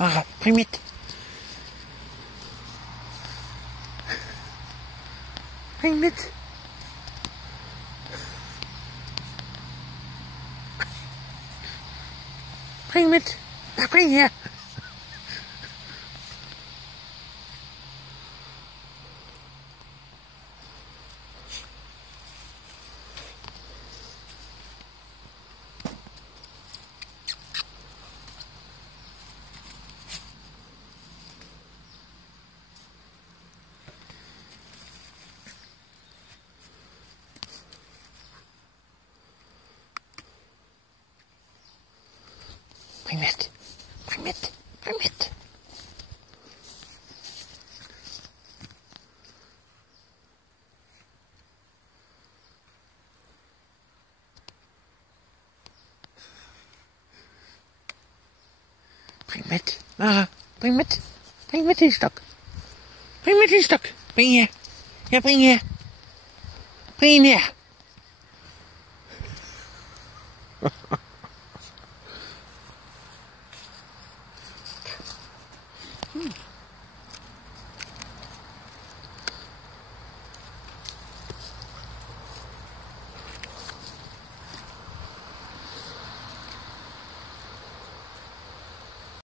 Mara, bring mit. Bring mit. Bring mit. Na, bring her. Bring mit. Bring mit. Bring mit. Bring mit. Mara, bring mit. Bring mit den Stock. Bring mit den Stock. Bring her. Ja, bring her. Bring ihn her.